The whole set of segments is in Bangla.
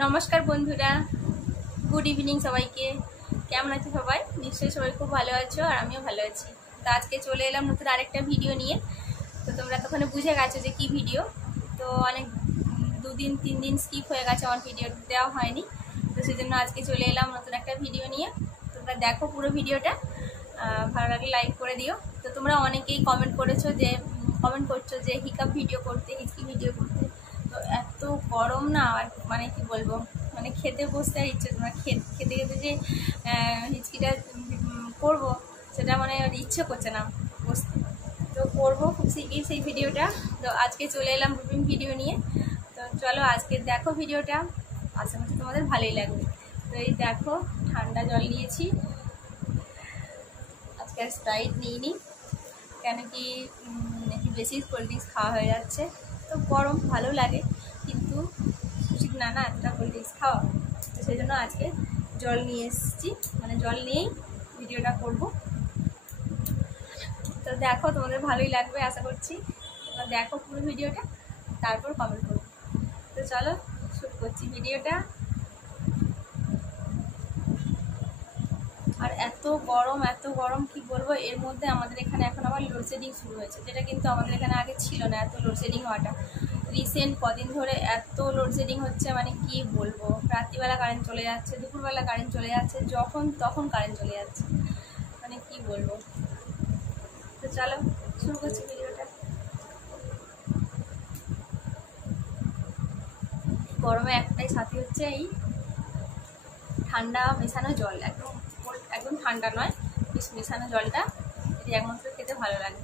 নমস্কার বন্ধুরা, গুড ইভিনিং সবাইকে। কেমন আছো সবাই? নিশ্চয়ই সবাই খুব ভালো আছো, আর আমিও ভালো আছি। তো আজকে চলে এলাম নতুন আরেকটা ভিডিও নিয়ে। তো তোমরা তখন বুঝে গেছো যে কি ভিডিও। তো অনেক 2-3 দিন স্কিপ হয়ে গেছে, আমার ভিডিও দেওয়া হয়নি। তো সেই জন্য আজকে চলে এলাম নতুন একটা ভিডিও নিয়ে। তোমরা দেখো পুরো ভিডিওটা, ভালো লাগলে লাইক করে দিও। তো তোমরা অনেকেই কমেন্ট করছো যে হিকাপ ভিডিও করতে, হিচকি ভিডিও করতে। তো এত গরম না, আর মানে কি বলবো, মানে খেতে বসতে আর ইচ্ছে, তোমরা খেতে খেতে যে হিচকিটা করবো, সেটা মানে ইচ্ছে করছে না বসতে। তো করবো খুব শীঘ্রই সেই ভিডিওটা। তো আজকে চলে এলাম রুটিন ভিডিও নিয়ে। তো চলো আজকে দেখো ভিডিওটা, আশা করছি তোমাদের ভালোই লাগবে। তো এই দেখো, ঠান্ডা জল নিয়েছি, আজকে আর স্প্রাইট নিইনি, কেন কি একটু বেশি কোল্ড ড্রিঙ্কস খাওয়া হয়ে যাচ্ছে। তো গরম ভালো লাগে, কিন্তু উচিত না এতটা কোল্ড ড্রিঙ্কস খাওয়া। তো সেই জন্য আজকে জল নিয়ে এসেছি, মানে জল নিয়েই ভিডিওটা করব। তো দেখো, তোমাদের ভালোই লাগবে আশা করছি। তোমরা দেখো পুরো ভিডিওটা, তারপর কমেন্ট করো। তো চলো শুরু করছি ভিডিওটা। আর এত গরম কি বলবো। এর মধ্যে আমাদের এখানে এখন আবার লোডশেডিং শুরু হয়েছে, যেটা কিন্তু আমাদের এখানে আগে ছিল না, এত লোডশেডিং হওয়াটা। রিসেন্ট কদিন ধরে এত লোডশেডিং হচ্ছে, মানে কি বলবো। রাত্রিবেলা কারেন্ট চলে যাচ্ছে, দুপুরবেলা কারেন্ট চলে যাচ্ছে, যখন তখন কারেন্ট চলে যাচ্ছে, মানে কি বলবো। তো চলো শুরু করছি ভিডিওটা। গরমে একটাই সাথী হচ্ছে এই ঠান্ডা মেশানো জল, একদম ঠান্ডা নয়, বেশ মেশানো জলটা, এটি একমাত্র খেতে ভালো লাগে।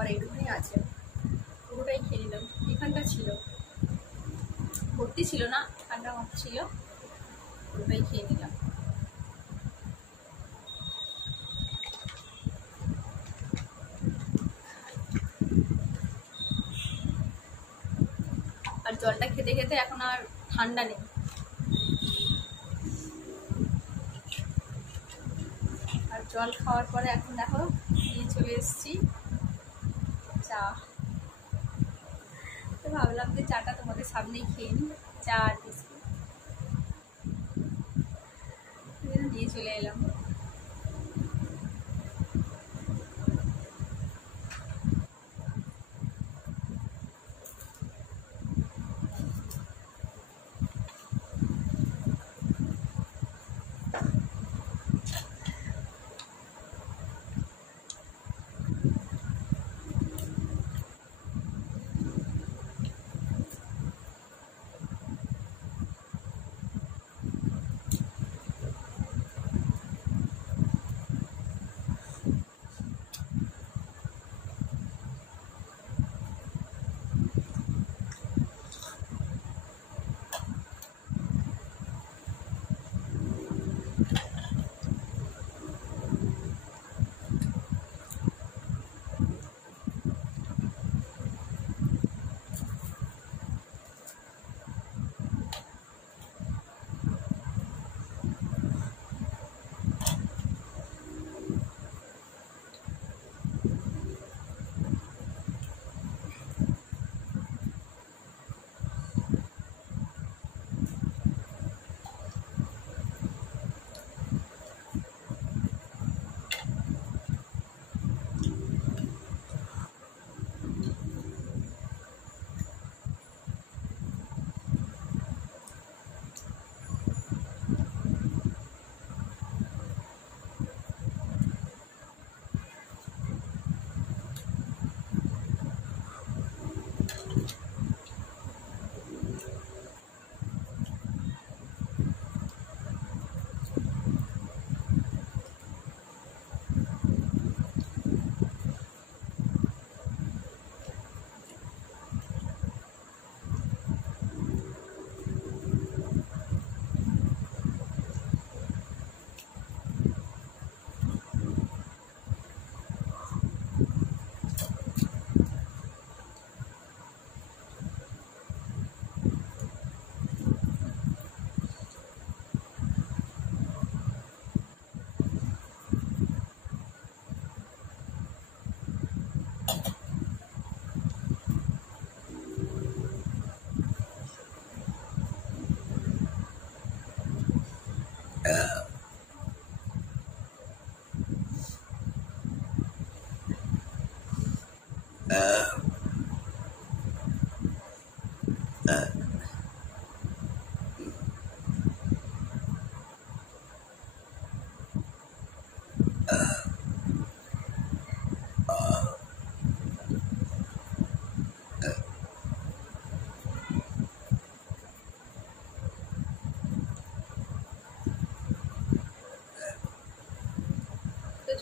আর এইটুকুনি আছে, পুরোটাই খেয়ে নিলাম। এখানটা ছিল, ভর্তি ছিল না, ঠান্ডা মতো ছিল, পুরোটাই খেয়ে নিলাম। আর জলটা খেতে খেতে এখন আর ঠান্ডা নেই। আর জল খাওয়ার পরে এখন দেখো নিয়ে চলে এসেছি চা। তো ভাবলাম যে চাটা তোমাদের সামনেই খেয়ে নিই, চা আর বিস্কুট নিয়ে চলে এলাম।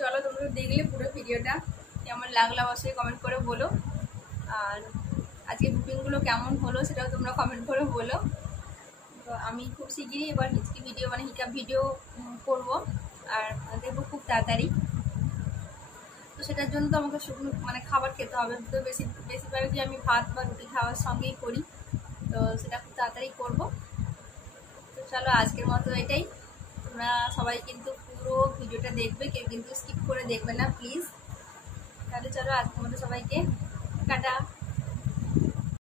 চলো তোমরা দেখলে পুরো ভিডিওটা কেমন লাগলো অবশ্যই কমেন্ট করে বলো। আর আজকে বুকিংগুলো কেমন হলো সেটাও তোমরা কমেন্ট করে বলো। তো আমি খুব শিগগিরই এবার হিচকি ভিডিও মানে হিকাপ ভিডিও করবো আর দেখবো খুব তাড়াতাড়ি। তো সেটার জন্য তো আমাকে শুকনো মানে খাবার খেতে হবে। তো বেশিরভাগই আমি ভাত বা রুটি খাওয়ার সঙ্গেই করি, তো সেটা খুব তাড়াতাড়ি করবো। তো চলো আজকের মতো এটাই। তোমরা সবাই কিন্তু পুরো ভিডিওটা দেখবে, কেউ কিন্তু স্কিপ করে দেখবে না প্লিজ। তাহলে চলো আজকের মতো সবাইকে টাটা।